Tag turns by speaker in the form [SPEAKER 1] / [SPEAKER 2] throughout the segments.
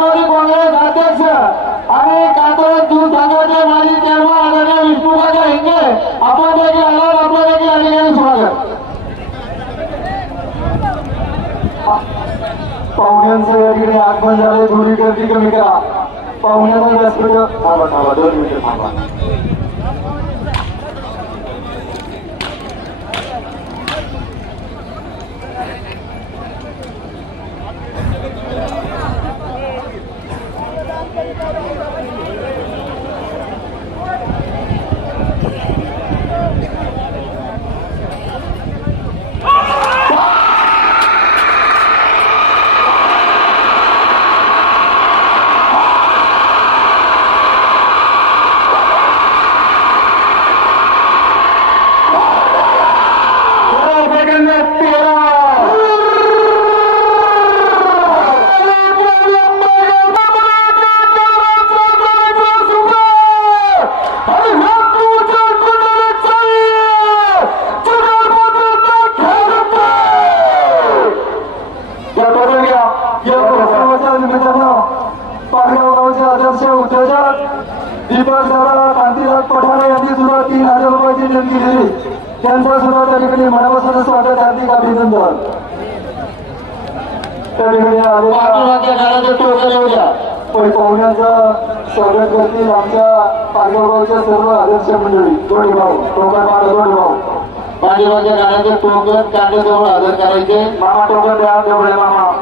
[SPEAKER 1] राष्ट्रवादी काँग्रेस अध्यक्ष आणि कातोड दूर संघाचे माजी चेअरमन आदरणीय विष्णुकाच्या हिंगे आपण देखील आलात आपलं देखील या ठिकाणी स्वागत
[SPEAKER 2] पाहुण्यांचं या ठिकाणी आगमन झाले थोडी गर्दी कमी करा. पाहुण्यांना व्यासपीठ थांबा थांबा दोन मिनिटं थांबा. दीपक दादा कांतीराज पठारे यांनी सुद्धा तीन हजार रुपयाची देणगी दिली त्यांचं सुद्धा त्या ठिकाणी मनापासून स्वागत हार्दिक अभिनंदन? त्या ठिकाणी
[SPEAKER 1] घराचे टोकन येऊ द्या
[SPEAKER 2] पै- पाहुण्यांचं स्वागत करतील आमच्या पारगाव गावच्या सर्व अध्यक्ष मंडळी. दोन्ही भाऊ टोकन मारा दोन्ही भाऊ.
[SPEAKER 1] पाठीमागच्या घराचे टोकन कागदजवळ हजर करायचे.
[SPEAKER 2] मामा टोकन द्या तेवढे मामा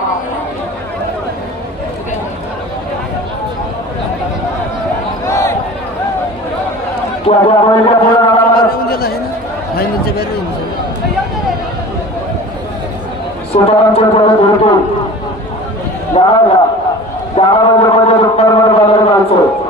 [SPEAKER 2] क्या पुढे जाणार
[SPEAKER 3] फायनलच्या बॅट
[SPEAKER 2] सुतारांच्या पुढे धरतो जागा घ्या जागा रुपयाच्या दुप्परमध्ये बाजार माणसं